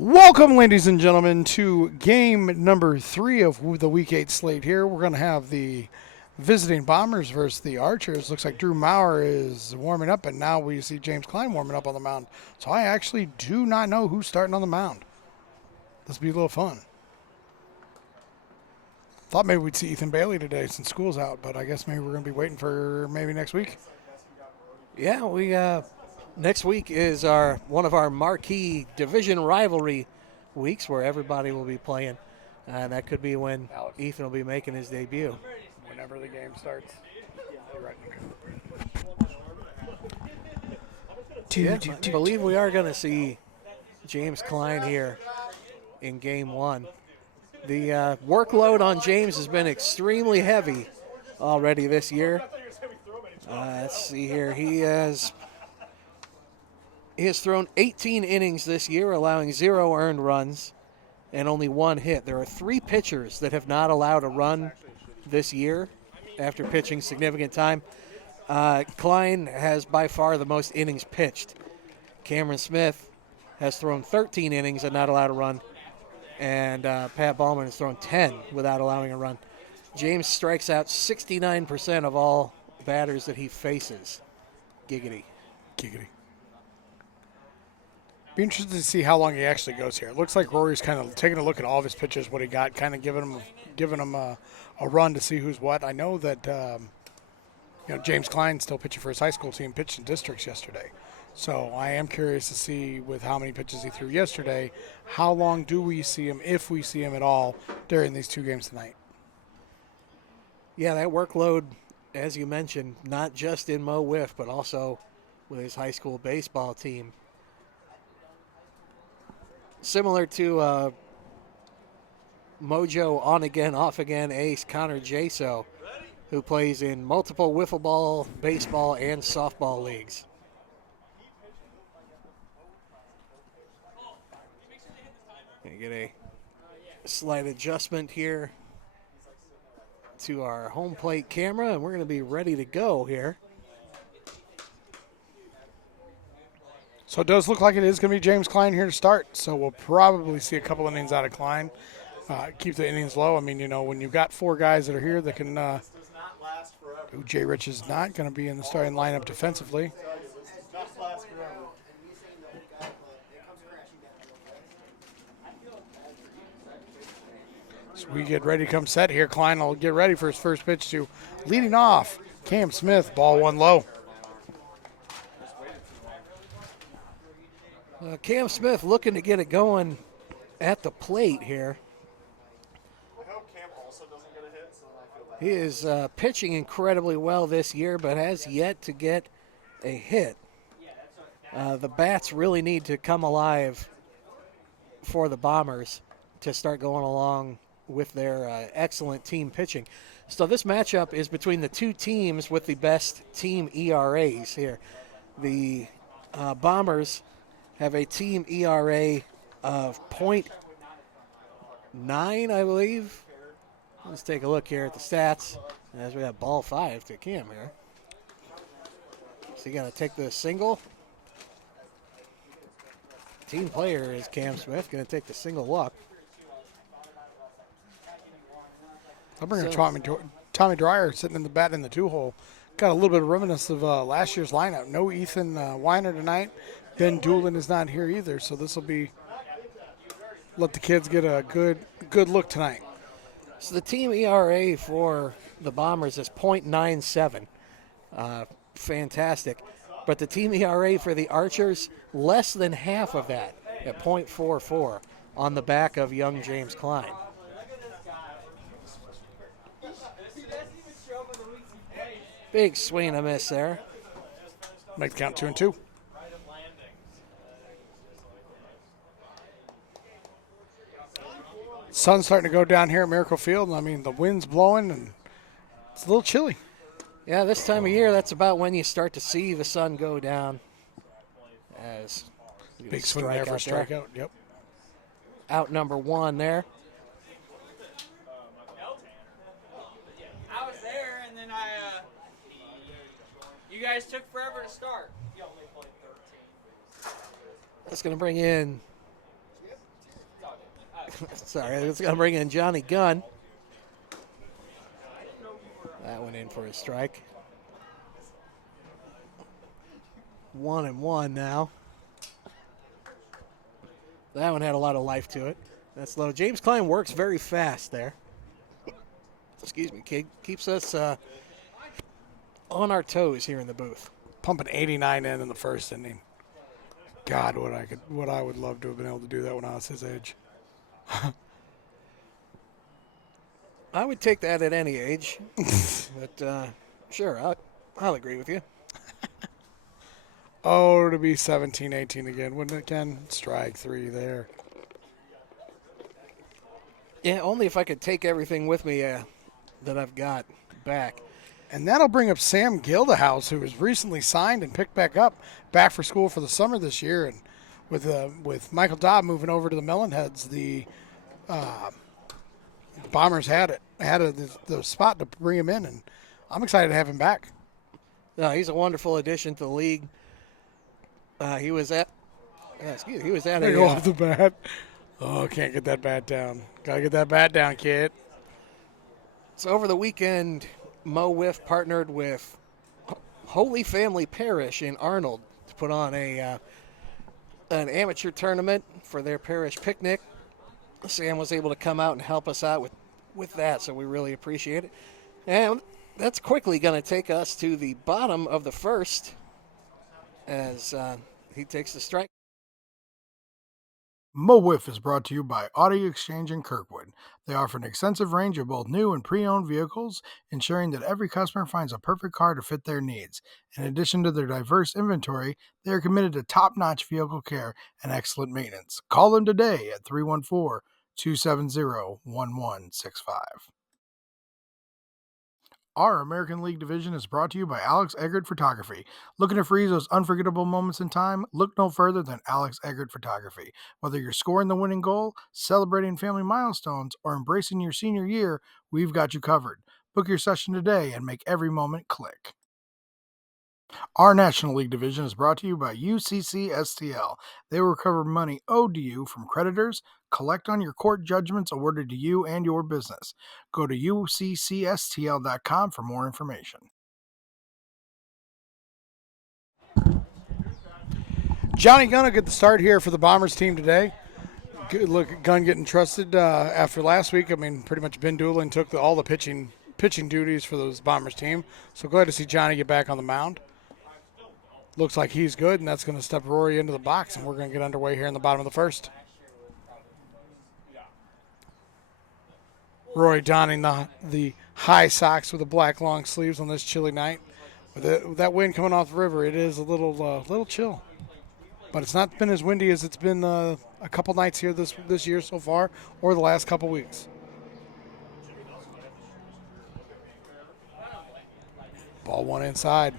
Welcome, ladies and gentlemen, to game number 3 of the Week 8 slate here. We're going to have the visiting Bombers versus the Archers. Looks like Drew Maurer is warming up, and now we see James Klein warming up on the mound. So I actually do not know who's starting on the mound. This will be a little fun. Thought maybe we'd see Ethan Bailey today since school's out, but I guess maybe we're going to be waiting for maybe next week. Yeah, we next week is one of our marquee division rivalry weeks where everybody will be playing. And that could be when Ethan will be making his debut. Whenever the game starts. I believe we are going to see James Klein here in game 1. The workload on James has been extremely heavy already this year. Let's see here. He has thrown 18 innings this year, allowing 0 earned runs and only 1 hit. There are 3 pitchers that have not allowed a run this year after pitching significant time. Klein has by far the most innings pitched. Cameron Smith has thrown 13 innings and not allowed a run. And Pat Ballman has thrown 10 without allowing a run. James strikes out 69% of all batters that he faces. Giggity. Be interested to see how long he actually goes here. It looks like Rory's kind of taking a look at all of his pitches, what he got, kind of giving him a run to see who's what. I know that James Klein still pitching for his high school team, pitched in districts yesterday. So I am curious to see with how many pitches he threw yesterday, how long do we see him, if we see him at all, during these 2 games tonight. Yeah, that workload, as you mentioned, not just in Mo WIFF, but also with his high school baseball team. Similar to Mojo on-again, off-again ace Connor Jaso, who plays in multiple wiffle ball, baseball, and softball leagues. Gonna get a slight adjustment here to our home plate camera, and we're going to be ready to go here. So it does look like it is going to be James Klein here to start. So we'll probably see a couple innings out of Klein. Keep the innings low. I mean, when you've got 4 guys that are here that can Jay Rich is not going to be in the starting lineup defensively. So we get ready to come set here. Klein will get ready for his first pitch to leading off. Cam Smith, ball 1 low. Cam Smith looking to get it going at the plate here. He is pitching incredibly well this year, but has yet to get a hit. The bats really need to come alive for the Bombers to start going along with their excellent team pitching. So this matchup is between the 2 teams with the best team ERAs here. The Bombers have a team ERA of .9, I believe. Let's take a look here at the stats as we have ball 5 to Cam here. So you got to take the single. Team player is Cam Smith, going to take the single walk. I'll bring Tommy Dreyer sitting in the bat in the 2-hole. Got a little bit of reminiscence of last year's lineup. No Ethan Weiner tonight. Ben Doolin is not here either, so this will be let the kids get a good look tonight. So the team ERA for the Bombers is .97. Fantastic. But the team ERA for the Archers, less than half of that at .44 on the back of young James Klein. Big swing and a miss there. Make the count 2-2. Sun's starting to go down here at Miracle Field. I mean, the wind's blowing and it's a little chilly. Yeah, this time of year, that's about when you start to see the sun go down. As big swing there for a strikeout. Yep. Out number 1 there. I was there, and then you guys took forever to start. That's going to bring in Sorry, it's going to bring in Johnny Gunn. That went in for a strike. 1-1 now. That one had a lot of life to it. That's low. James Klein works very fast there. Excuse me, keeps us on our toes here in the booth. Pumping 89 in the first inning. God, what I would love to have been able to do that when I was his age. I would take that at any age, but sure, I'll agree with you. Oh, to be 17, 18 again, wouldn't it, Ken? Strike 3 there. Yeah, only if I could take everything with me that I've got back. And that'll bring up Sam Gildehouse, who was recently signed and picked back for school for the summer this year. And with Michael Dobb moving over to the Melonheads, the Bombers had the spot to bring him in, and I'm excited to have him back. No, he's a wonderful addition to the league. He was at They go off the bat. Oh, can't get that bat down. Gotta get that bat down, kid. So over the weekend, Mo Wiff partnered with Holy Family Parish in Arnold to put on an amateur tournament for their parish picnic. Sam was able to come out and help us out with that, so we really appreciate it. And that's quickly going to take us to the bottom of the first as he takes the strike. Mo Wiff is brought to you by Audi Exchange in Kirkwood. They offer an extensive range of both new and pre-owned vehicles, ensuring that every customer finds a perfect car to fit their needs. In addition to their diverse inventory, they are committed to top-notch vehicle care and excellent maintenance. Call them today at 314-270-1165. Our American League division is brought to you by Alex Eggert Photography. Looking to freeze those unforgettable moments in time? Look no further than Alex Eggert Photography. Whether you're scoring the winning goal, celebrating family milestones, or embracing your senior year, we've got you covered. Book your session today and make every moment click. Our National League division is brought to you by UCCSTL. They will recover money owed to you from creditors, collect on your court judgments awarded to you and your business. Go to UCCSTL.com for more information. Johnny Gunn will get the start here for the Bombers team today. Good look at Gunn getting trusted after last week. I mean, pretty much Ben Doolin took all the pitching duties for those Bombers team. So glad to see Johnny get back on the mound. Looks like he's good, and that's going to step Rory into the box, and we're going to get underway here in the bottom of the first. Rory donning the high socks with the black long sleeves on this chilly night. With that wind coming off the river, it is a little chill. But it's not been as windy as it's been a couple nights here this year so far, or the last couple weeks. Ball one inside.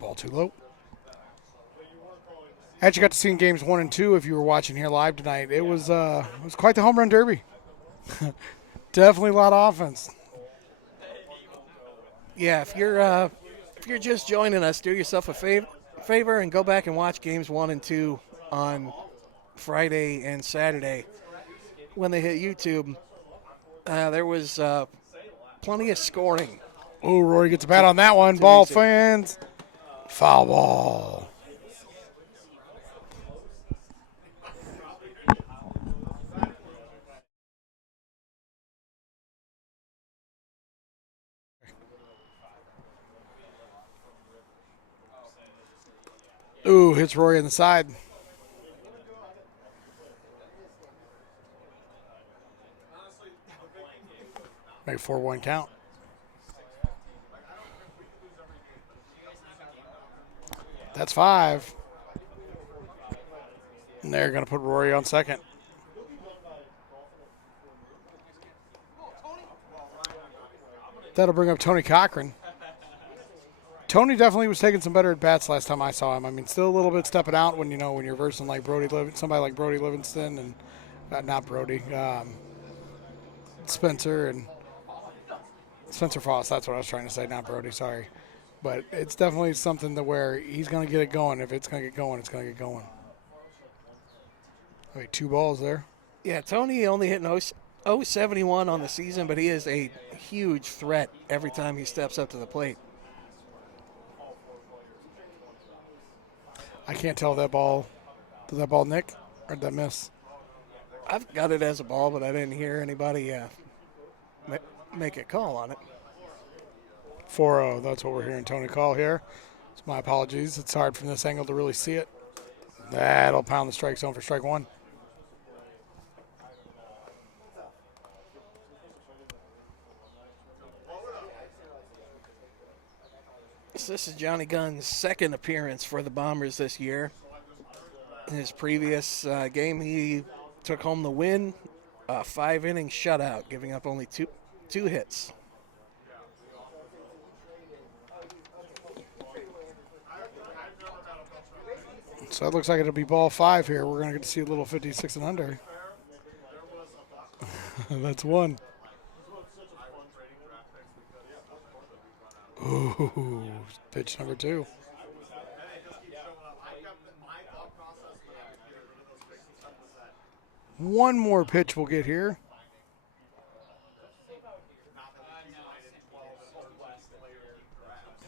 Ball too low. Actually got to see in games 1 and 2 if you were watching here live tonight. It was quite the home run derby. Definitely a lot of offense. Yeah, if you're just joining us, do yourself a favor and go back and watch games 1 and 2 on Friday and Saturday when they hit YouTube. There was plenty of scoring. Oh, Rory gets a bat on that one. Ball fans. Foul ball. Ooh, hits Rory on the side. Make a 4-1 count. That's 5. And they're going to put Rory on second. That'll bring up Tony Cochran. Tony definitely was taking some better at bats last time I saw him. I mean, still a little bit stepping out when you're versing like somebody like Brody Livingston and not Brody, Spencer Foss. That's what I was trying to say, not Brody. Sorry, But it's definitely something to where he's going to get it going. If it's going to get going, it's going to get going. Wait, 2 balls there. Yeah, Tony only hit an 071 on the season, but he is a huge threat every time he steps up to the plate. I can't tell that ball. Did that ball nick or did that miss? I've got it as a ball, but I didn't hear anybody make a call on it. 4-0. That's what we're hearing Tony call here. So my apologies. It's hard from this angle to really see it. That'll pound the strike zone for strike 1. So this is Johnny Gunn's second appearance for the Bombers this year. In his previous game, he took home the win, a 5-inning shutout, giving up only two hits. So it looks like it'll be ball 5 here. We're going to get to see a little 56 and under. That's 1. Ooh, pitch number 2. One more pitch we'll get here.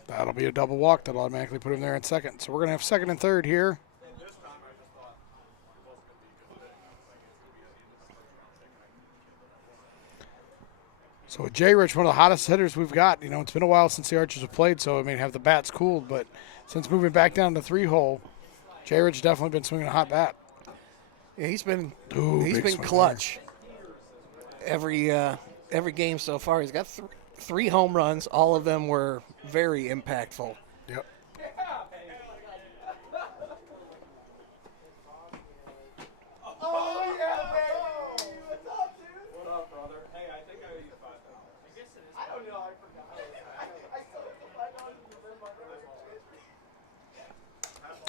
That'll be a double walk. That'll automatically put him there in second. So we're going to have second and third here. So Jay Rich, one of the hottest hitters we've got. You know, it's been a while since the Archers have played, so I mean, have the bats cooled. But since moving back down to 3-hole, Jay Rich definitely been swinging a hot bat. Yeah, he's been Big swing clutch. Every game so far, he's got 3 home runs. All of them were very impactful. Yep.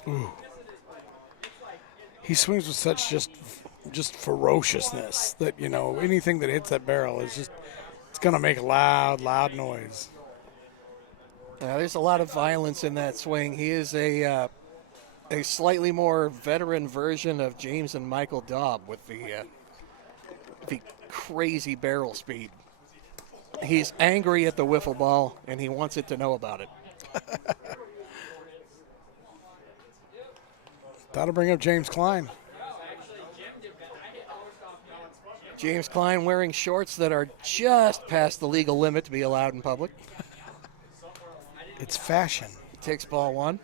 Ooh. He swings with such just ferociousness that, you know, anything that hits that barrel is just, it's going to make a loud noise. There's a lot of violence in that swing. He is a slightly more veteran version of James and Michael Daub with the crazy barrel speed. He's angry at the wiffle ball, and he wants it to know about it. That'll bring up James Klein. James Klein wearing shorts that are just past the legal limit to be allowed in public. It's fashion. Takes ball 1.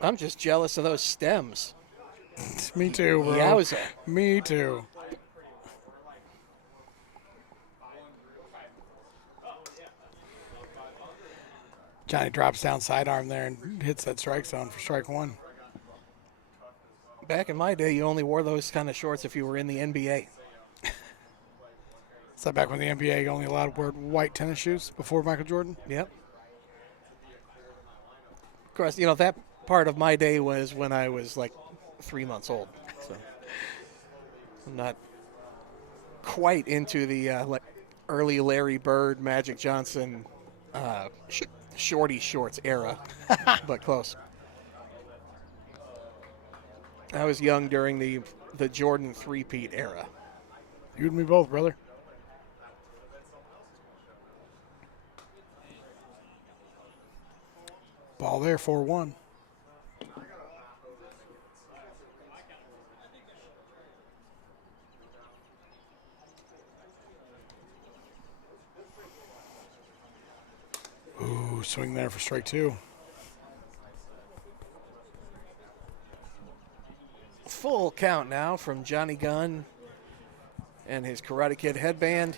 I'm just jealous of those stems. Me too, bro. Yowza. Me too. Johnny drops down sidearm there and hits that strike zone for strike 1. Back in my day, you only wore those kind of shorts if you were in the NBA. Is that back when the NBA only allowed to wear white tennis shoes before Michael Jordan? Yep. Of course, you know, that part of my day was when I was like 3 months old. So I'm not quite into the early Larry Bird, Magic Johnson, shorty shorts era, but close. I was young during the Jordan three-peat era. You and me both, brother. Ball there, 4-1. Ooh, swing there for strike 2. Full count now from Johnny Gunn and his Karate Kid headband.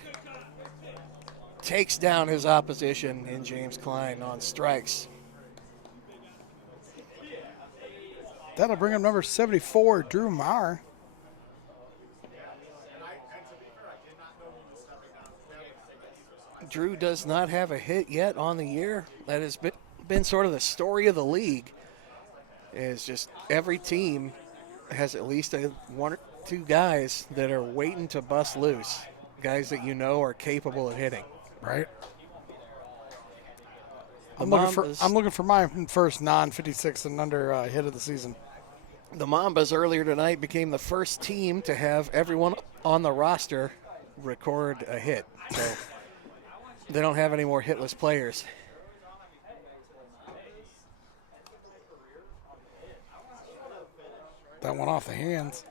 Takes down his opposition in James Klein on strikes. That'll bring up number 74, Drew Maher. Drew does not have a hit yet on the year. That has been sort of the story of the league. Is just every team has at least 1 or 2 guys that are waiting to bust loose. Guys that you know are capable of hitting. Right. The I'm looking for my first non-56 and under hit of the season. The Mambas earlier tonight became the first team to have everyone on the roster record a hit. So they don't have any more hitless players. That one off the hands.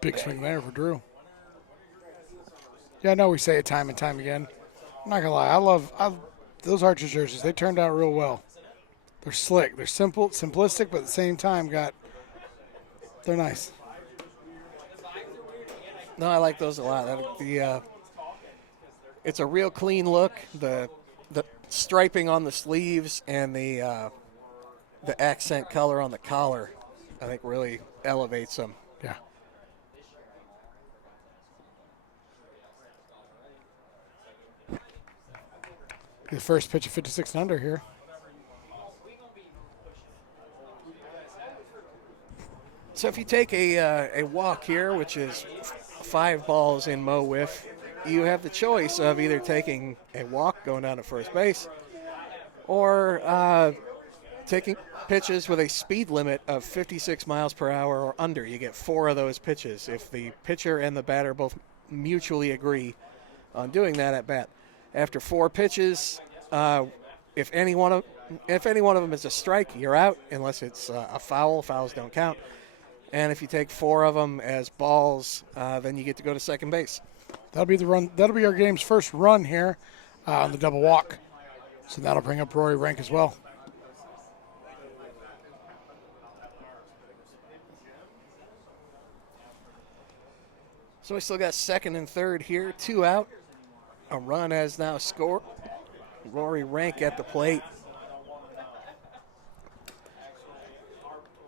Big swing there for Drew. Yeah, I know we say it time and time again. I'm not going to lie. I love those Archer jerseys. They turned out real well. They're slick. They're simple, simplistic, but at the same time, they're nice. No, I like those a lot. It's a real clean look. The striping on the sleeves and the accent color on the collar, I think, really elevates them. Yeah. The first pitch of 56 and under here. So if you take a walk here, which is 5 balls in MO WIFF, you have the choice of either taking a walk going down to first base or taking pitches with a speed limit of 56 miles per hour or under. You get 4 of those pitches if the pitcher and the batter both mutually agree on doing that at bat. After 4 pitches, if any one of them is a strike, you're out unless it's a foul. Fouls don't count. And if you take 4 of them as balls, then you get to go to second base. That'll be the run. That'll be our game's first run here on the double walk. So that'll bring up Rory Rank as well. So we still got second and third here, 2 out. A run has now scored. Rory Rank at the plate.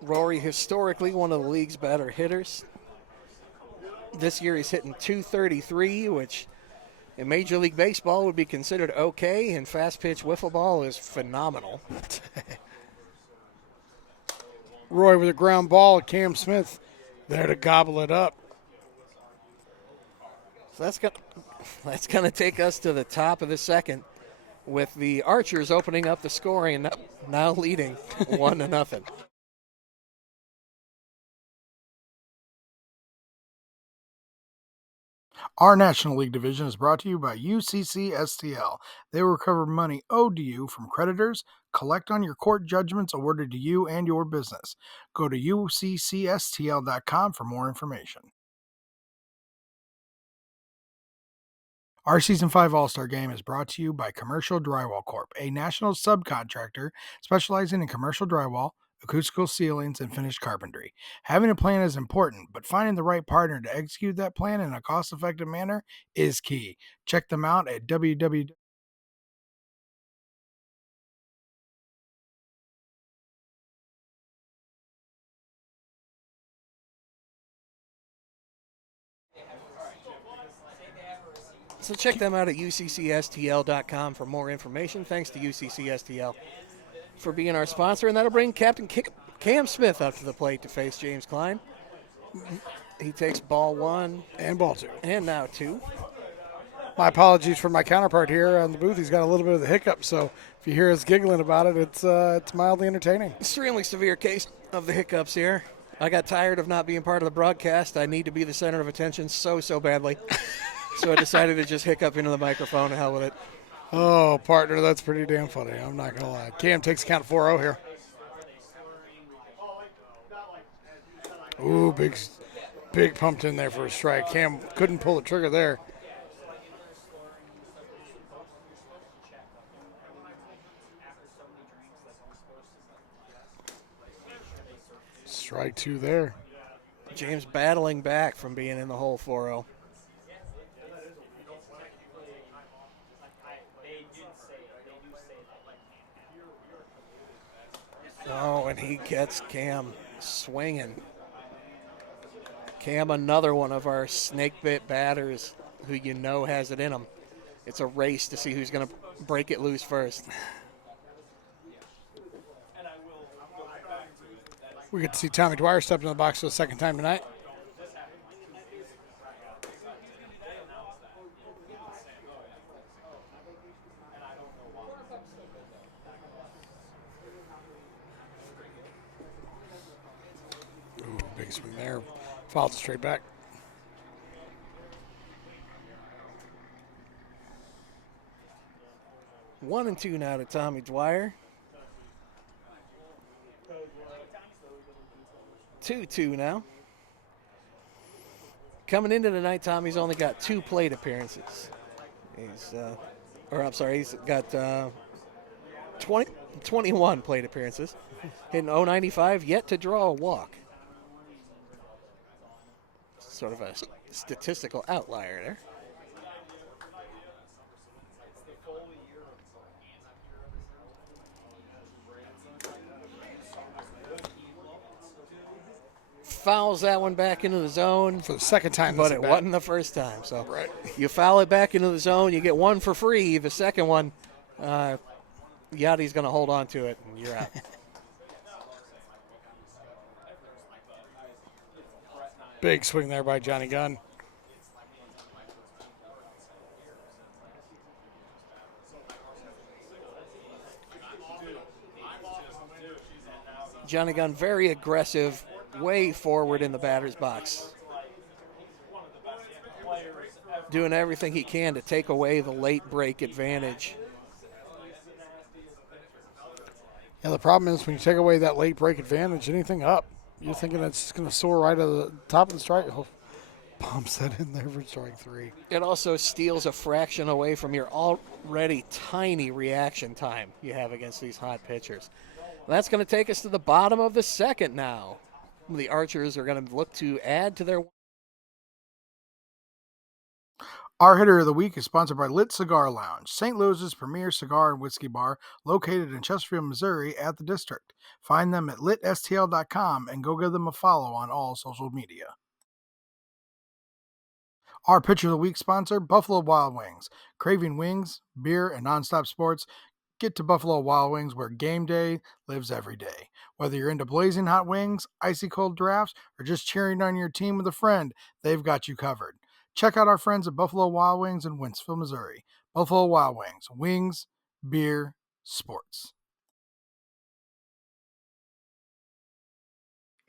Rory, historically one of the league's better hitters. This year he's hitting .233, which in Major League Baseball would be considered okay, and Fastpitch Wiffle Ball is phenomenal. Roy with a ground ball. Cam Smith there to gobble it up. So that's going to take us to the top of the second, with the Archers opening up the scoring and now leading 1-0. Our National League division is brought to you by UCC STL. They will recover money owed to you from creditors, collect on your court judgments awarded to you and your business. Go to uccstl.com for more information. Our Season 5 All-Star Game is brought to you by Commercial Drywall Corp., a national subcontractor specializing in commercial drywall, acoustical ceilings, and finished carpentry. Having a plan is important, but finding the right partner to execute that plan in a cost-effective manner is key. Check them out at www. So check them out at uccstl.com for more information. Thanks to UCCSTL for being our sponsor. And that'll bring Captain Cam Smith up to the plate to face James Klein. He takes ball 1. And ball 2. And now 2. My apologies for my counterpart here on the booth. He's got a little bit of the hiccup, so if you hear us giggling about it, it's mildly entertaining. Extremely severe case of the hiccups here. I got tired of not being part of the broadcast. I need to be the center of attention so badly. So I decided to just hiccup into the microphone. To hell with it. Oh, partner, that's pretty damn funny. I'm not going to lie. Cam takes count 4-0 here. Ooh, big pumped in there for a strike. Cam couldn't pull the trigger there. Strike 2 there. James battling back from being in the hole 4-0. Oh, and he gets Cam swinging. Cam, another one of our snake-bit batters who you know has it in him. It's a race to see who's going to break it loose first. We get to see Tommy Dwyer step in the box for the second time tonight. Big swing there. Fouled straight back. 1-2 now to Tommy Dwyer. 2-2 now. Coming into the night, Tommy's only got 2 plate appearances. He's got 21 plate appearances. Hitting .095, yet to draw a walk. Sort of a statistical outlier there. Fouls that one back into the zone. For the second time. But it wasn't the first time. So right. You foul it back into the zone, you get 1 for free. The second one, Yachty's going to hold on to it, and you're out. Big swing there by Johnny Gunn. Johnny Gunn very aggressive, way forward in the batter's box. Doing everything he can to take away the late break advantage. Yeah, the problem is when you take away that late break advantage, anything up, you're thinking it's going to soar right to the top of the strike. Oh, bombs that in there for strike 3. It also steals a fraction away from your already tiny reaction time you have against these hot pitchers. That's going to take us to the bottom of the second now. The Archers are going to look to add to their... Our hitter of the week is sponsored by Lit Cigar Lounge, St. Louis's premier cigar and whiskey bar located in Chesterfield, Missouri at the District. Find them at litstl.com and go give them a follow on all social media. Our pitcher of the week sponsor, Buffalo Wild Wings. Craving wings, beer, and nonstop sports? Get to Buffalo Wild Wings where game day lives every day. Whether you're into blazing hot wings, icy cold drafts, or just cheering on your team with a friend, they've got you covered. Check out our friends at Buffalo Wild Wings in Wentzville, Missouri. Buffalo Wild Wings, wings, beer, sports.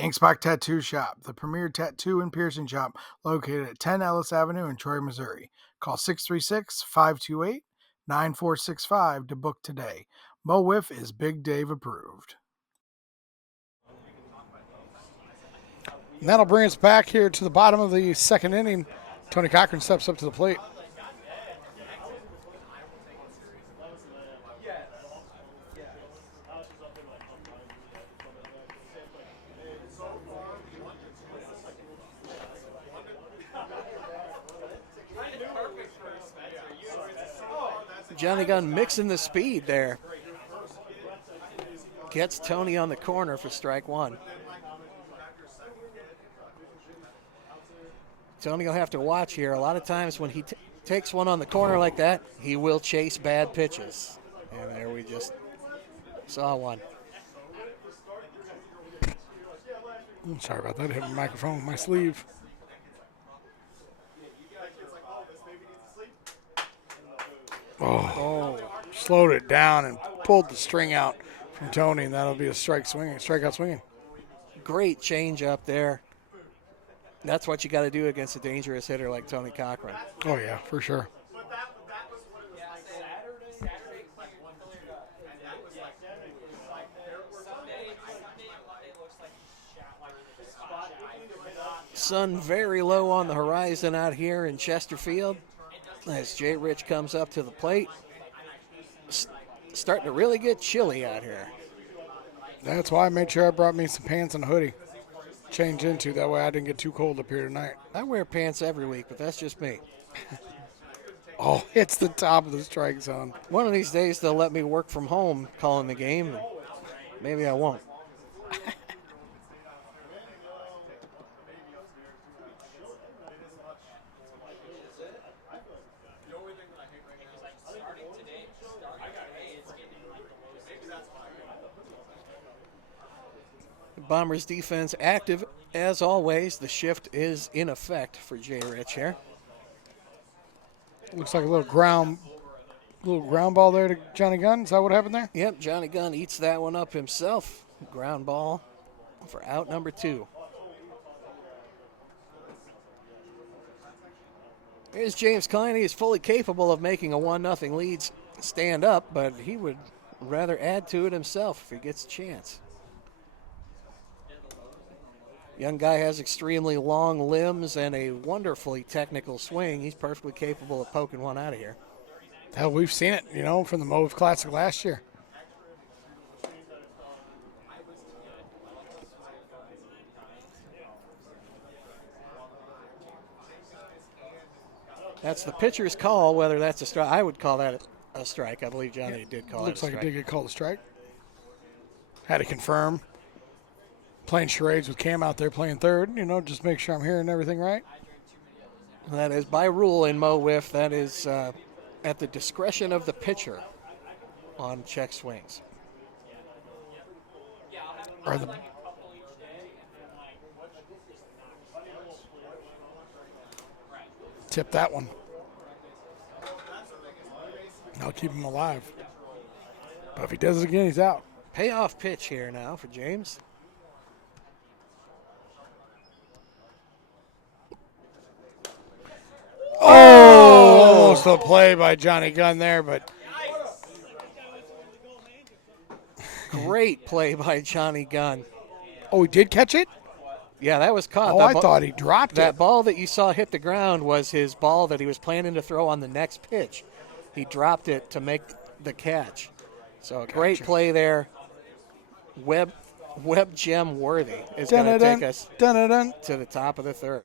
Inkspot Tattoo Shop, the premier tattoo and piercing shop located at 10 Ellis Avenue in Troy, Missouri. Call 636-528-9465 to book today. MO WIFF is Big Dave approved. And that'll bring us back here to the bottom of the second inning. Tony Cochran steps up to the plate. Johnny Gunn mixing the speed there. Gets Tony on the corner for strike 1. Tony will have to watch here. A lot of times when he takes one on the corner like that, he will chase bad pitches. And there we just saw one. Sorry about that. Hit my microphone with my sleeve. Oh, slowed it down and pulled the string out from Tony, and that'll be a strikeout swinging. Great change up there. That's what you got to do against a dangerous hitter like Tony Cochran. Oh, yeah, for sure. Sun very low on the horizon out here in Chesterfield as Jay Rich comes up to the plate. Starting to really get chilly out here. That's why I made sure I brought me some pants and a hoodie. Change into, that way I didn't get too cold up here tonight. I wear pants every week, but that's just me. Oh, it's the top of the strike zone. One of these days they'll let me work from home calling the game. Maybe I won't. Bombers defense active as always. The shift is in effect for Jay Rich here. Looks like a little ground ball there to Johnny Gunn. Is that what happened there? Yep, Johnny Gunn eats that one up himself. Ground ball for out number 2. Here's James Klein. He is fully capable of making a 1-0 lead stand up, but he would rather add to it himself if he gets a chance. Young guy has extremely long limbs and a wonderfully technical swing. He's perfectly capable of poking one out of here. Hell, we've seen it, from the Mo WIFF Classic last year. That's the pitcher's call, whether that's a strike. I would call that a strike. I believe Johnny did call it a Looks strike. like it did get called a strike. Had to confirm. Playing charades with Cam out there playing third, just make sure I'm hearing everything right. That is by rule in Mo WIFF. That is at the discretion of the pitcher on check swings. Or the tip that one. I'll keep him alive. But if he does it again, he's out. Payoff pitch here now for James. Oh, almost a play by Johnny Gunn there, but Great play by Johnny Gunn. oh, he did catch it? Yeah, that was caught. Oh, I thought he dropped that it. ball that you saw hit the ground was his ball that he was planning to throw on the next pitch. He dropped it to make the catch. So a great play there. Web gem worthy is going to take us to the top of the third.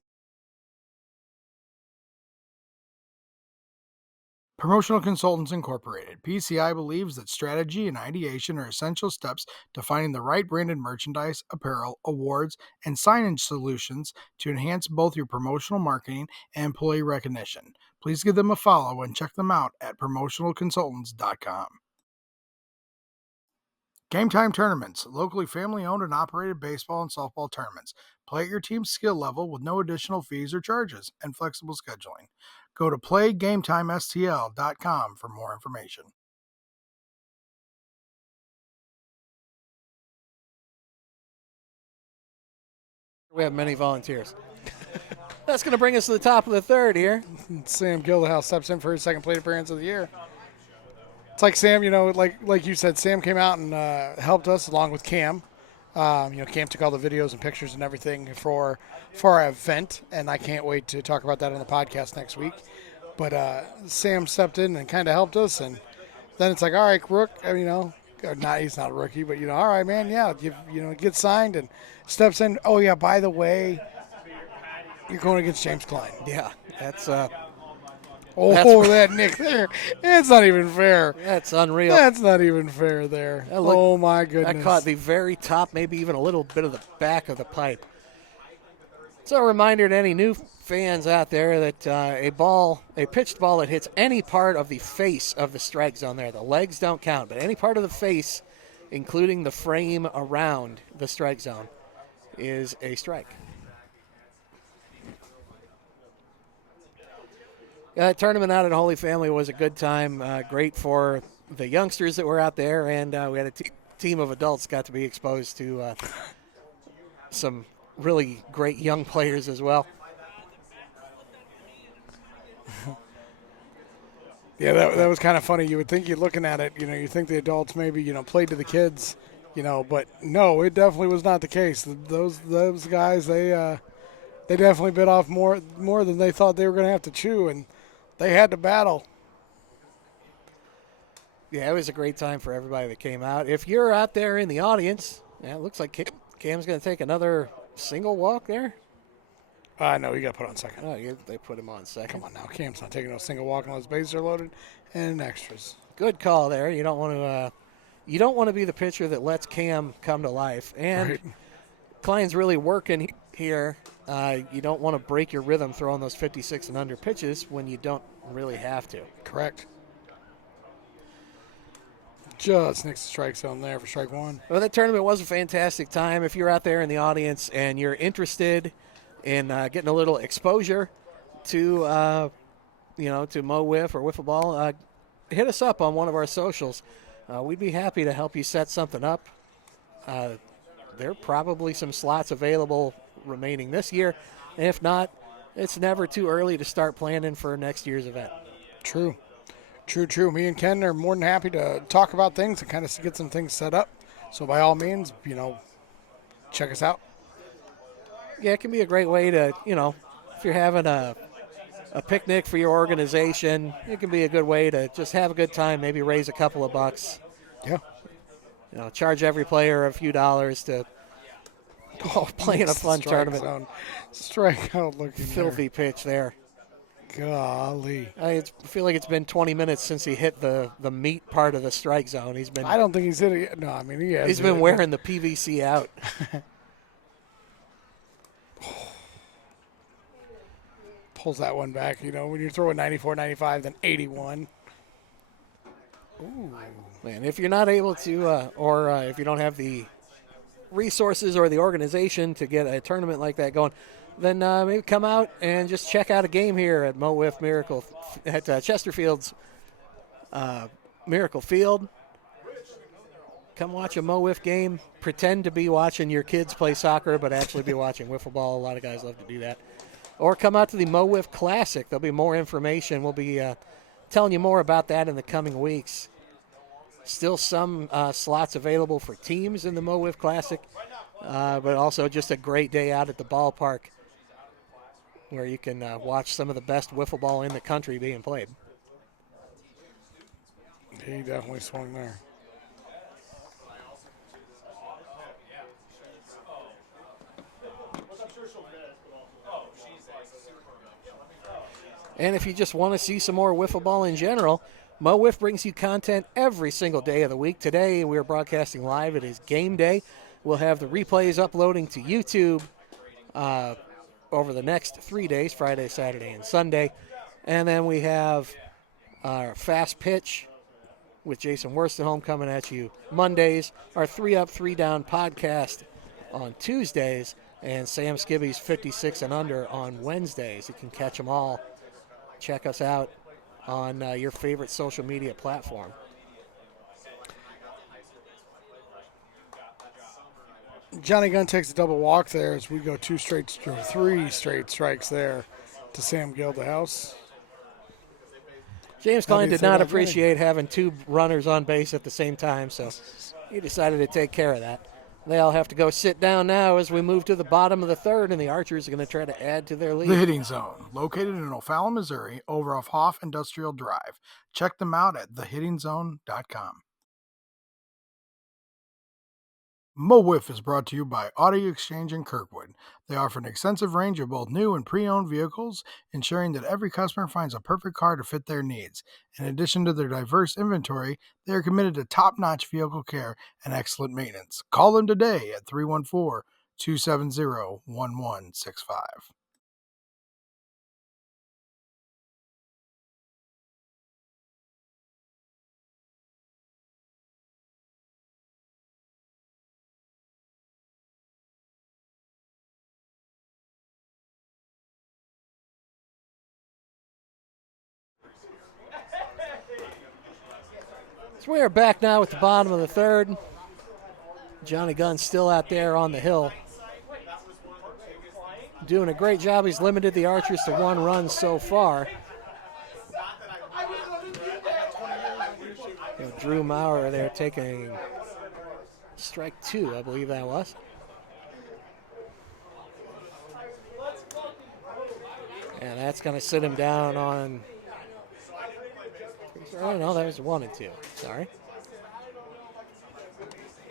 Promotional Consultants Incorporated. PCI believes that strategy and ideation are essential steps to finding the right branded merchandise, apparel, awards, and signage solutions to enhance both your promotional marketing and employee recognition. Please give them a follow and check them out at promotionalconsultants.com. Gametime Tournaments, locally family-owned and operated baseball and softball tournaments. Play at your team's skill level with no additional fees or charges and flexible scheduling. Go to playgametimestl.com for more information. We have many volunteers. That's going to bring us to the top of the third here. Sam Gildenhouse steps in for his second plate appearance of the year. It's like Sam, like you said, Sam came out and helped us along with Cam. Cam took all the videos and pictures and everything for our event, and I can't wait to talk about that on the podcast next week. But Sam stepped in and kind of helped us, and then it's like, all right, Rook, he's not a rookie, but all right, man, yeah, get signed and steps in. Oh yeah, by the way, you're going against James Klein. Yeah, that's that Nick there. It's not even fair. That's unreal. That's not even fair there. Oh my goodness. That caught the very top, maybe even a little bit of the back of the pipe. So a reminder to any new fans out there that a pitched ball that hits any part of the face of the strike zone there, the legs don't count, but any part of the face, including the frame around the strike zone, is a strike. That tournament out at Holy Family was a good time, great for the youngsters that were out there, and we had a team of adults got to be exposed to some really great young players as well. Yeah, that was kind of funny. You would think you're looking at it, you think the adults maybe, played to the kids, but no, it definitely was not the case. Those guys, they definitely bit off more than they thought they were going to have to chew, and they had to battle. Yeah, it was a great time for everybody that came out. If you're out there in the audience, it looks like Cam's going to take another single walk there. No, you got to put on second. Oh, they put him on second. Come on now, Cam's not taking no single walk unless bases are loaded and extras. Good call there. You don't want to be the pitcher that lets Cam come to life. And right. Klein's really working here. You don't want to break your rhythm throwing those 56 and under pitches when you don't really have to. Correct. Just next to strike zone there for strike one. Well, that tournament was a fantastic time. If you're out there in the audience and you're interested in getting a little exposure to, to Mo WIFF or Wiffle Ball, hit us up on one of our socials. We'd be happy to help you set something up. There are probably some slots available remaining this year. And if not, it's never too early to start planning for next year's event. True. Me and Ken are more than happy to talk about things and kind of get some things set up. So by all means, check us out. Yeah, it can be a great way to, if you're having a picnic for your organization, it can be a good way to just have a good time, maybe raise a couple of bucks. Yeah. Charge every player a few dollars to play in a fun tournament. Strikeout looking Filthy pitch there. Golly. I feel like it's been 20 minutes since he hit the meat part of the strike zone. I don't think he's hit it yet. No, I mean, he has. He's been wearing the PVC out. Pulls that one back, when you're throwing 94, 95, then 81. Ooh. Man, if you're not able to, or if you don't have the resources or the organization to get a tournament like that going, then maybe come out and just check out a game here at MO WIFF Miracle at Chesterfield's Miracle Field. Come watch a MO WIFF game. Pretend to be watching your kids play soccer, but actually be watching wiffle ball. A lot of guys love to do that. Or come out to the MO WIFF Classic. There'll be more information. We'll be telling you more about that in the coming weeks. Still some slots available for teams in the MO WIFF Classic, but also just a great day out at the ballpark where you can watch some of the best wiffle ball in the country being played. He definitely swung there. And if you just want to see some more wiffle ball in general, MO WIFF brings you content every single day of the week. Today we are broadcasting live. It is game day. We'll have the replays uploading to YouTube over the next 3 days, Friday, Saturday, and Sunday. And then we have our Fastpitch with Jason Worstenholm coming at you Mondays, our 3 Up, 3 Down podcast on Tuesdays, and Sam Skibby's 56 and Under on Wednesdays. You can catch them all. Check us out on your favorite social media platform. Johnny Gunn takes a double walk there as we go 3 straight strikes there to Sam Gildehouse. James Klein did not appreciate having 2 runners on base at the same time, so he decided to take care of that. They all have to go sit down now as we move to the bottom of the third, and the Archers are going to try to add to their lead. The Hitting Zone, located in O'Fallon, Missouri, over off Hoff Industrial Drive. Check them out at thehittingzone.com. MO WIFF is brought to you by Audi Exchange in Kirkwood. They offer an extensive range of both new and pre-owned vehicles, ensuring that every customer finds a perfect car to fit their needs. In addition to their diverse inventory, they are committed to top-notch vehicle care and excellent maintenance. Call them today at 314-270-1165. So we are back now at the bottom of the third. Johnny Gunn still out there on the hill. Doing a great job. He's limited the Archers to 1 run so far. Drew Maurer there taking strike 2, I believe that was. And that's going to sit him down on... Oh, no, that was 1 and 2. Sorry.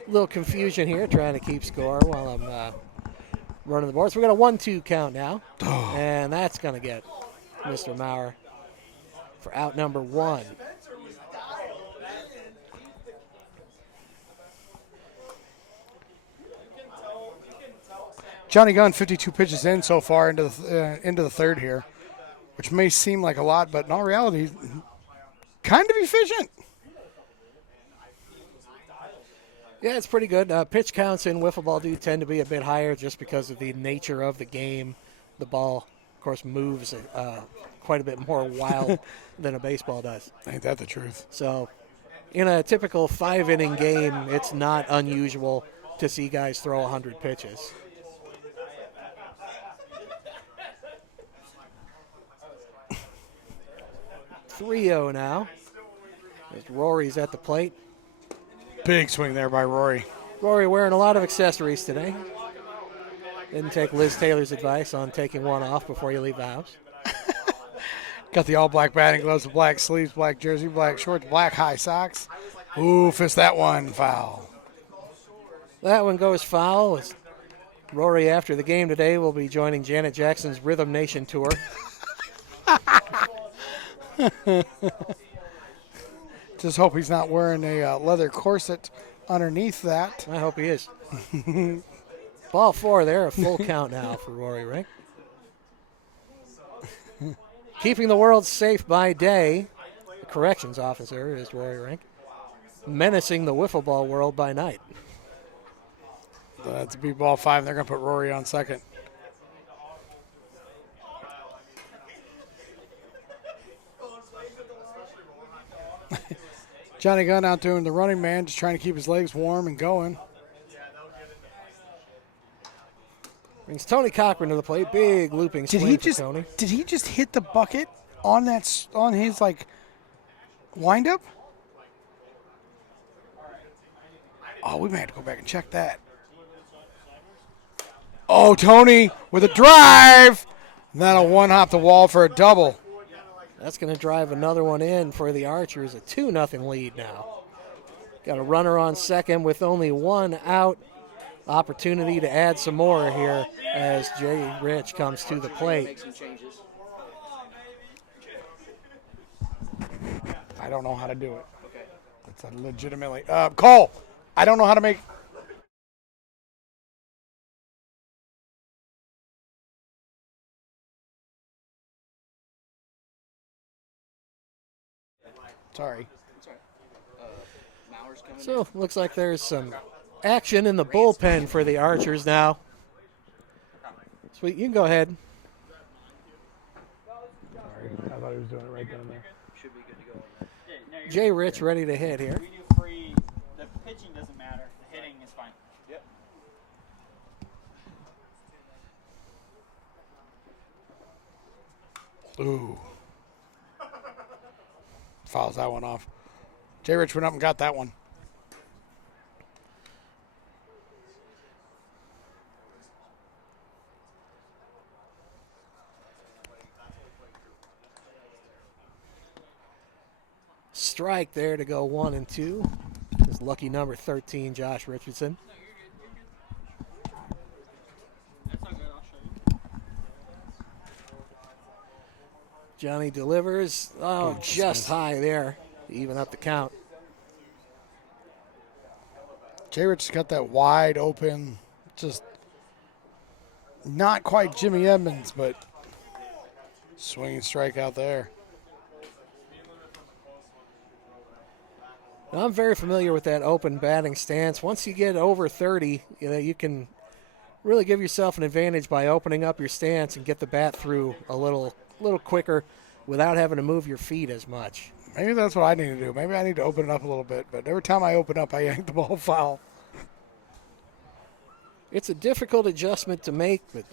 A little confusion here, trying to keep score while I'm running the board. So we got a 1-2 count now. And that's going to get Mr. Maurer for out number 1. Johnny Gunn, 52 pitches in so far into the third here, which may seem like a lot, but in all reality, kind of efficient. Yeah, it's pretty good. Pitch counts in wiffle ball do tend to be a bit higher just because of the nature of the game. The ball, of course, moves quite a bit more wild than a baseball does. Ain't that the truth? So in a typical 5-inning game, it's not unusual to see guys throw 100 pitches. 3-0 now. As Rory's at the plate. Big swing there by Rory. Rory wearing a lot of accessories today. Didn't take Liz Taylor's advice on taking one off before you leave the house. Got the all-black batting gloves, the black sleeves, black jersey, black shorts, black high socks. Ooh, fist that one, foul. That one goes foul. As Rory, after the game today, will be joining Janet Jackson's Rhythm Nation tour. Just hope he's not wearing a leather corset underneath that. I hope he is. Ball 4 there, a full count now for Rory Rink. Keeping the world safe by day, the corrections officer is Rory Rink. Menacing the wiffle ball world by night. That's a B ball 5. They're going to put Rory on second. Johnny Gunn out doing the running man, just trying to keep his legs warm and going. Brings Tony Cochran to the plate. Big looping swing for Tony. Did he just hit the bucket on that on his windup? Oh, we may have to go back and check that. Oh, Tony with a drive. That'll one-hop the wall for a double. That's going to drive another one in for the Archers. A 2-0 lead now. Got a runner on second with only one out. Opportunity to add some more here as Jay Rich comes to the plate. I don't know how to do it. That's a legitimately Cole. I don't know how to make. Sorry. So looks like there's some action in the bullpen for the Archers now. Sweet, you can go ahead. Sorry, I thought he was doing it right down there. Should be good to go on that. Jay Rich ready to hit here. We do free. The pitching doesn't matter. The hitting is fine. Yep. Ooh. Fouls that one off. Jay Rich went up and got that one. Strike there to go 1-2. His lucky number 13, Josh Richardson. That's not good. I'll show you. Johnny delivers. Oh, just high there to even up the count. Jay Rich got that wide open, just not quite Jimmy Edmonds, but swinging strike out there. Now, I'm very familiar with that open batting stance. Once you get over 30, you can really give yourself an advantage by opening up your stance and get the bat through a little quicker without having to move your feet as much. Maybe that's what I need to do. Maybe I need to open it up a little bit, but every time I open up, I yank the ball foul. It's a difficult adjustment to make, but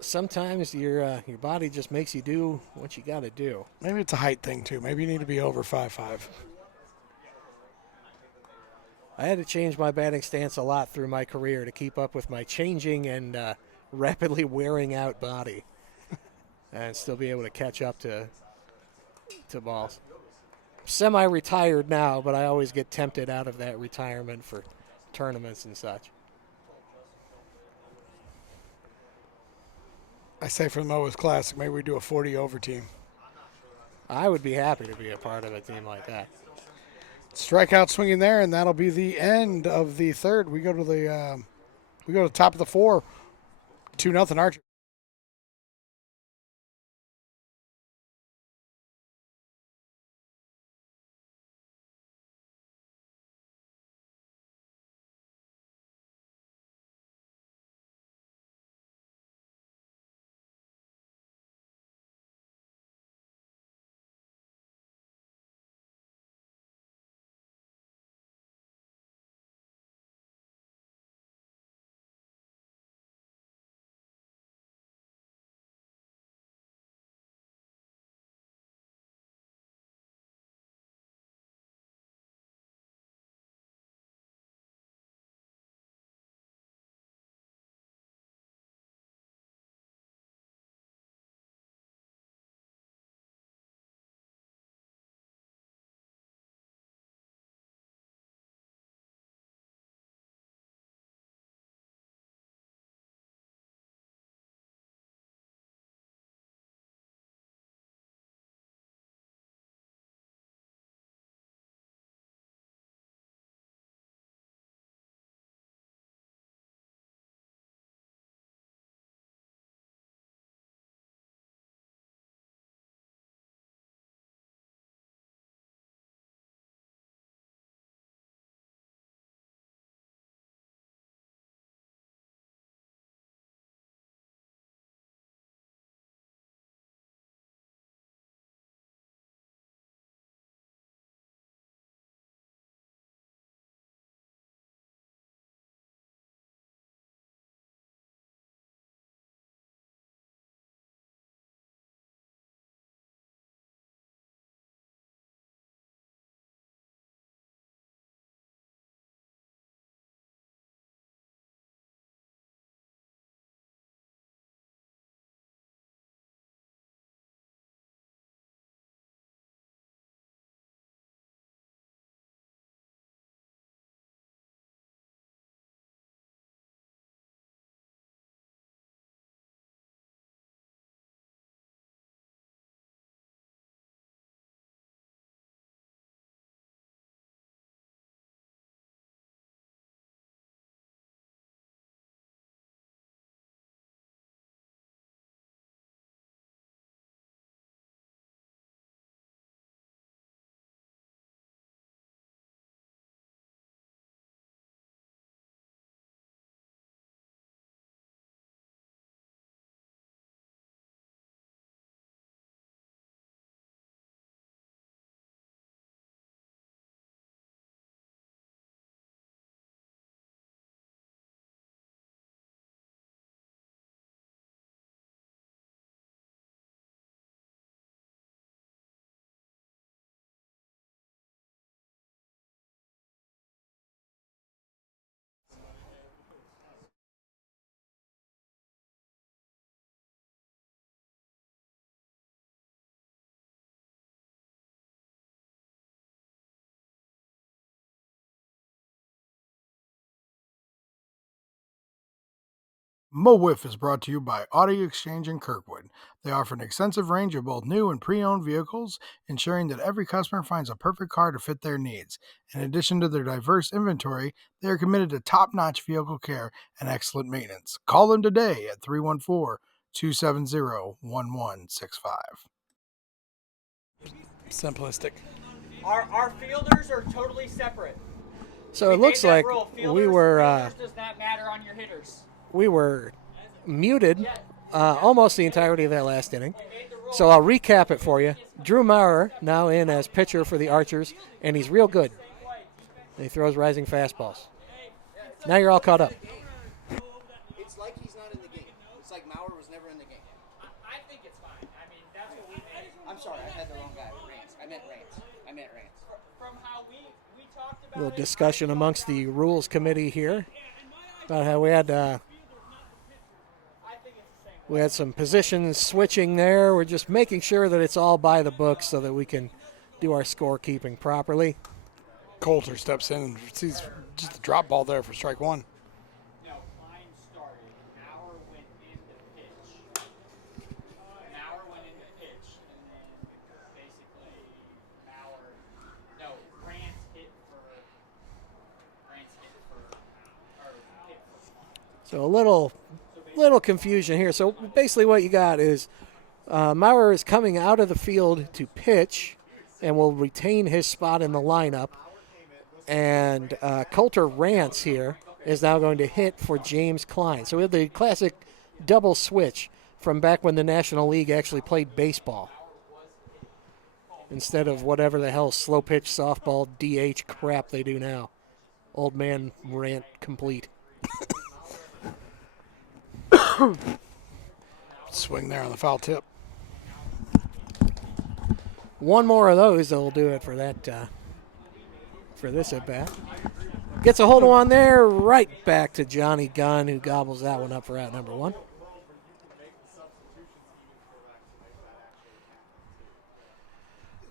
sometimes your body just makes you do what you got to do. Maybe it's a height thing, too. Maybe you need to be over 5'5". I had to change my batting stance a lot through my career to keep up with my changing and rapidly wearing out body and still be able to catch up to balls. Semi-retired now, but I always get tempted out of that retirement for tournaments and such. I say for the Mo's Classic, maybe we do a 40-over team. I would be happy to be a part of a team like that. Strikeout swinging there, and that'll be the end of the third. We go to the top of the 4, 2-0 Archer. Mo WIFF is brought to you by Audi Exchange in Kirkwood. They offer an extensive range of both new and pre-owned vehicles, ensuring that every customer finds a perfect car to fit their needs. In addition to their diverse inventory, they are committed to top-notch vehicle care and excellent maintenance. Call them today at 314-270-1165. Simplistic. Our fielders are totally separate. So We it looks made that like rule. we Fielders were does not matter on your hitters. muted almost the entirety of that last inning. So I'll recap it for you. Drew Maurer now in as pitcher for the Archers, and he's real good. He throws rising fastballs. Now you're all caught up. It's like he's not in the game. It's like Maurer was never in the game. I think it's fine. I mean, that's what we made. I'm sorry, I had the wrong guy. Rance. I meant Rance. From how we talked about A little it, discussion amongst the rules committee here about how we had some positions switching there. We're just making sure that it's all by the book so that we can do our scorekeeping properly. Coulter steps in and sees just a drop ball there for strike one. no, line started. Maurer went into pitch. Maurer went into pitch, and then basically Rance hit for So a little confusion here. So basically what you got is Maurer is coming out of the field to pitch and will retain his spot in the lineup. And Coulter Rance here is now going to hit for James Klein. So we have the classic double switch from back when the National League actually played baseball instead of whatever the hell slow pitch softball DH crap they do now. Old man rant complete. Swing there on the foul tip. One more of those that'll do it for that for this at bat. Gets a hold of one there, right back to Johnny Gunn, who gobbles that one up for out number one.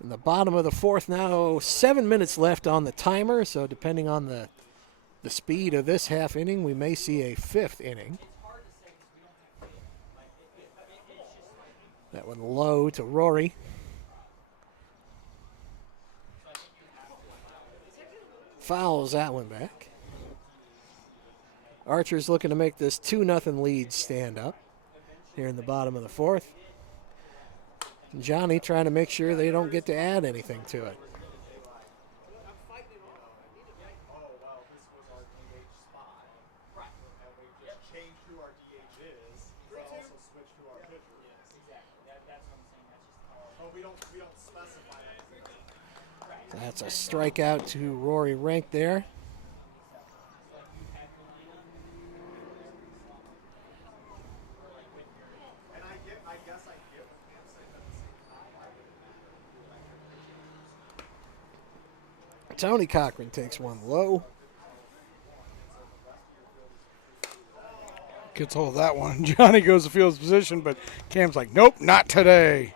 In the bottom of the fourth now, 7 minutes left on the timer, so depending on the speed of this half inning, we may see a fifth inning. That one low to Rory. Fouls that one back. Archer's looking to make this 2-0 lead stand up here in the bottom of the fourth. Johnny trying to make sure they don't get to add anything to it. That's a strikeout to Rory Rank there. Tony Cochran takes one low. Gets hold of that one. Johnny goes to field's position, but Cam's like, nope, not today.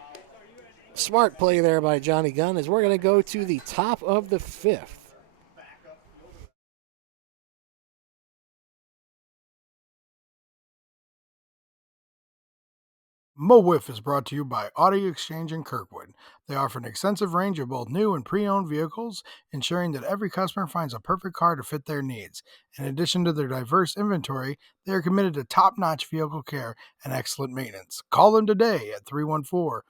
Smart play there by Johnny Gunn as we're going to go to the top of the fifth. Mo WIFF is brought to you by Audi Exchange in Kirkwood. They offer an extensive range of both new and pre-owned vehicles, ensuring that every customer finds a perfect car to fit their needs. In addition to their diverse inventory, they are committed to top-notch vehicle care and excellent maintenance. Call them today at 314-270-1165.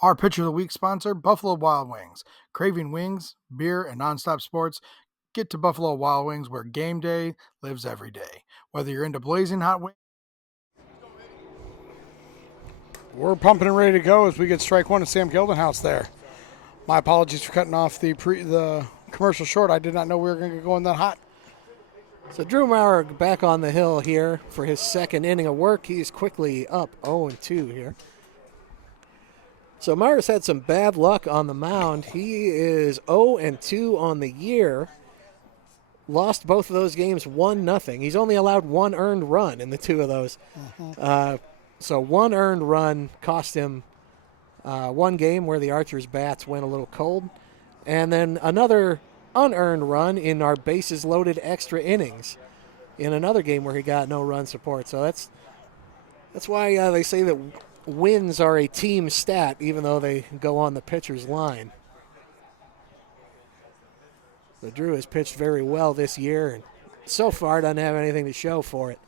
Our Pitcher of the Week sponsor, Buffalo Wild Wings. Craving wings, beer, and nonstop sports? Get to Buffalo Wild Wings, where game day lives every day. Whether you're into blazing hot wings. We're pumping and ready to go as we get strike one of Sam Gildenhouse there. My apologies for cutting off the commercial short. I did not know we were going to get going that hot. So Drew Maurer back on the hill here for his second inning of work. He's quickly up 0-2 here. So Maurer's had some bad luck on the mound. He is 0-2 on the year. Lost both of those games 1-0. He's only allowed one earned run in the two of those. So one earned run cost him one game where the Archers' bats went a little cold. And then another unearned run in our bases loaded extra innings in another game where he got no run support. So that's why they say that wins are a team stat, even though they go on the pitcher's line. But Drew has pitched very well this year, and so far doesn't have anything to show for it.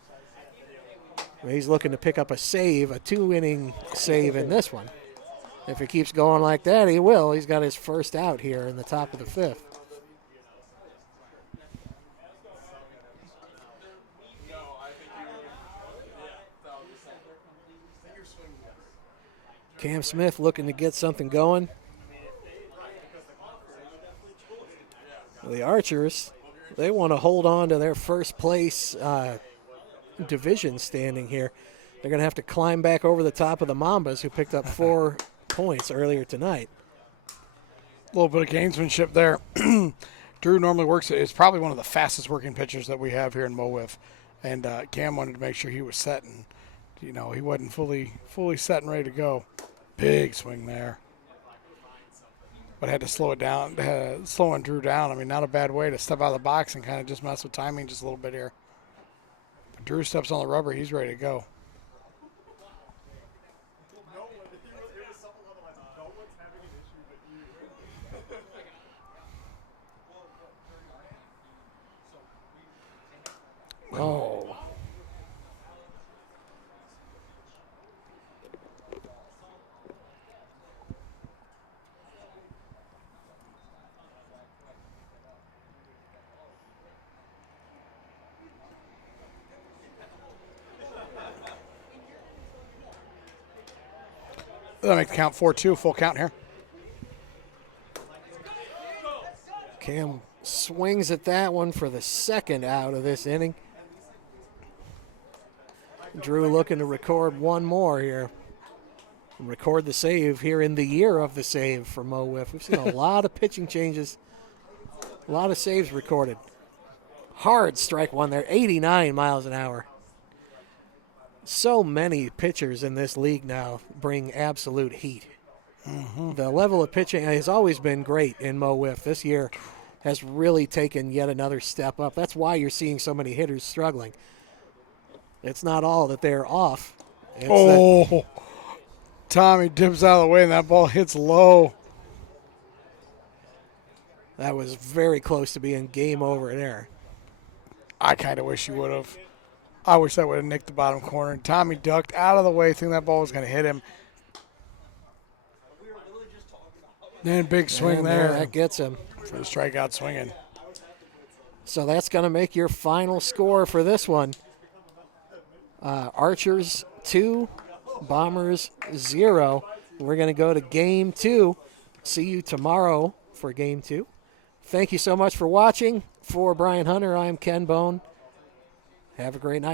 He's looking to pick up a save, a 2-inning save in this one. If he keeps going like that, he will. He's got his first out here in the top of the 5th. Cam Smith looking to get something going. The Archers, they want to hold on to their first place division standing here. They're going to have to climb back over the top of the Mambas, who picked up 4 points earlier tonight. A little bit of gamesmanship there. Drew normally works. It's probably one of the fastest working pitchers that we have here in MO WIFF. And Cam wanted to make sure he was set, and he wasn't fully set and ready to go. Big swing there. But had to slow it down, slowing Drew down. I mean, not a bad way to step out of the box and kind of just mess with timing just a little bit here. But Drew steps on the rubber, he's ready to go. Oh. That makes count 4-2, full count here. Cam swings at that one for the second out of this inning. Drew looking to record one more here. Record the save here in the year of the save for MO WIFF. We've seen a lot of pitching changes, a lot of saves recorded. Hard strike one there, 89 miles an hour. So many pitchers in this league now bring absolute heat. The level of pitching has always been great in MO WIFF. This year has really taken yet another step up. That's why you're seeing so many hitters struggling. It's not all that they're off. It's Tommy dips out of the way, and that ball hits low. That was very close to being game over there. I kind of wish he would have. I wish that would have nicked the bottom corner. Tommy ducked out of the way, thinking that ball was going to hit him. Then big swing there. That gets him. For the strikeout swinging. So that's going to make your final score for this one. Archers 2, Bombers 0. We're going to go to Game 2. See you tomorrow for Game 2. Thank you so much for watching. For Brian Hunter, I'm Ken Bone. Have a great night.